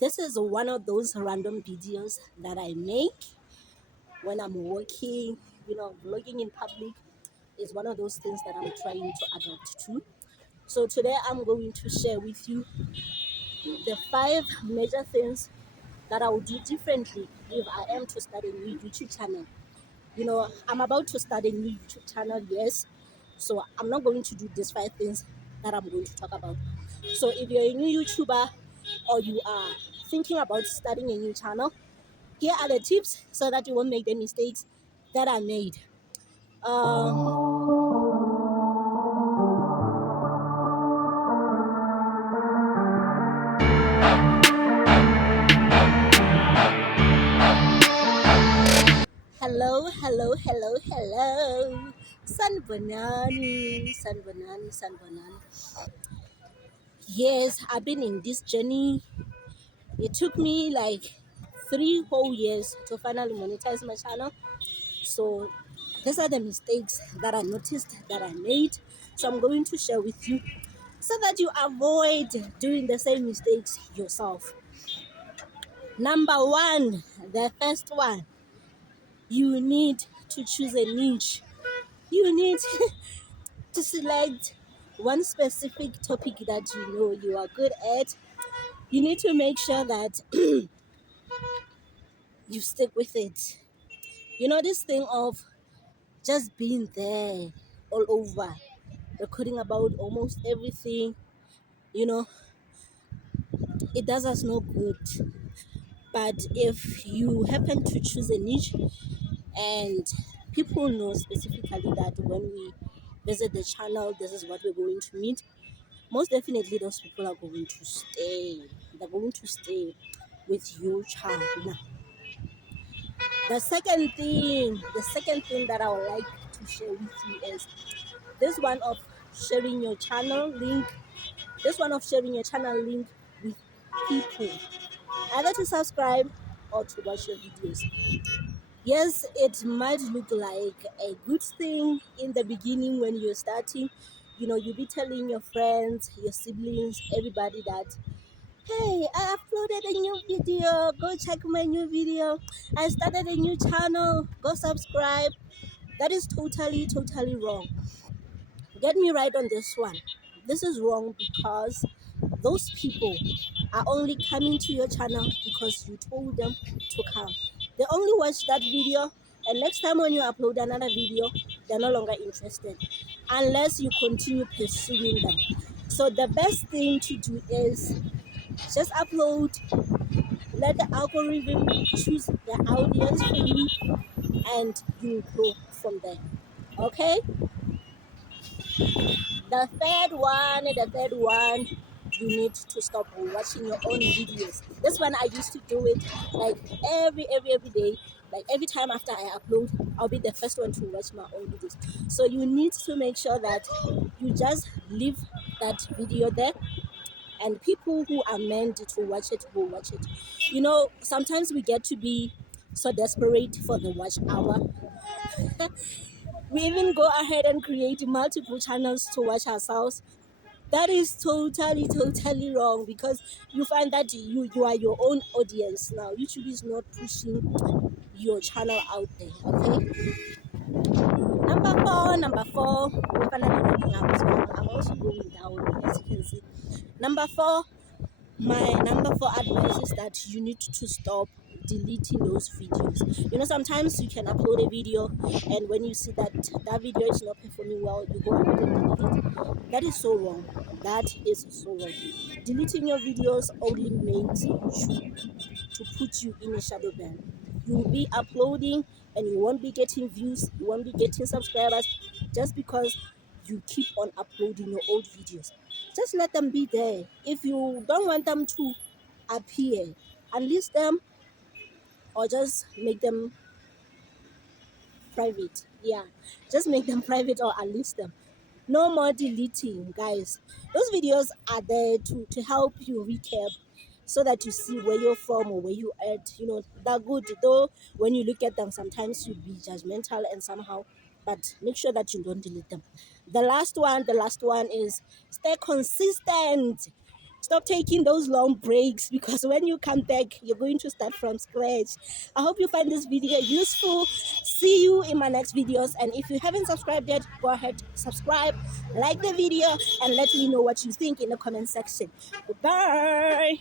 This is one of those random videos that I make when I'm working, vlogging in public is one of those things that I'm trying to adapt to. So today I'm going to share with you the 5 major things that I would do differently if I am to start a new YouTube channel. I'm about to start a new YouTube channel, yes. So I'm not going to do these 5 things that I'm going to talk about. So if you're a new YouTuber or you are thinking about starting a new channel, here are the tips so that you won't make the mistakes that I made. Um, hello. Sanbonani. Yes, I've been in this journey. It took me like 3 whole years to finally monetize my channel. So these are the mistakes that I noticed that I made. So I'm going to share with you so that you avoid doing the same mistakes yourself. Number one, the first one, you need to choose a niche. You need to select one specific topic that you know you are good at. You need to make sure that you stick with it. This thing of just being there all over, recording about almost everything, you know, it does us no good. But if you happen to choose a niche and people know specifically that when we visit the channel, this is what we're going to meet, most definitely those people are going to stay. They're going to stay with your channel. The second thing that I would like to share with you is this one of sharing your channel link. This one of sharing your channel link with people, either to subscribe or to watch your videos. Yes, it might look like a good thing in the beginning when you're starting. You'll be telling your friends, your siblings, everybody that, hey, I uploaded a new video. Go check my new video. I started a new channel. Go subscribe. That is totally wrong. Get me right on this one. This is wrong because those people are only coming to your channel because you told them to come. They only watch that video, and next time when you upload another video, they're no longer interested unless you continue pursuing them. So the best thing to do is just upload, let the algorithm choose the audience for you, and you grow from there. Okay? The third one, you need to stop watching your own videos. This one I used to do it like every day. Like every time after I upload, I'll be the first one to watch my own videos. So you need to make sure that you just leave that video there, and people who are meant to watch it will watch it. Sometimes we get to be so desperate for the watch hour. We even go ahead and create multiple channels to watch ourselves. That is totally wrong, because you find that you are your own audience now. YouTube is not pushing your channel out there. Okay. Number four, we're finally running out. So I'm also going down, as you can see. My number four advice is that you need to stop deleting those videos. Sometimes you can upload a video, and when you see that that video is not performing well, you go ahead and delete it. That is so wrong. That is so wrong. Deleting your videos only makes you to put you in a shadow ban. You will be uploading and you won't be getting views, you won't be getting subscribers, just because you keep on uploading your old videos. Just let them be there. If you don't want them to appear, unlist them or just make them private. Yeah, just make them private or unlist them. No more deleting, guys. Those videos are there to help you recap, so that you see where you're from or where you at. They're good, though when you look at them sometimes you'll be judgmental and somehow, but make sure that you don't delete them. The last one is stay consistent. Stop taking those long breaks, because when you come back, you're going to start from scratch. I hope you find this video useful. See you in my next videos. And if you haven't subscribed yet, go ahead, subscribe, like the video, and let me know what you think in the comment section. Goodbye.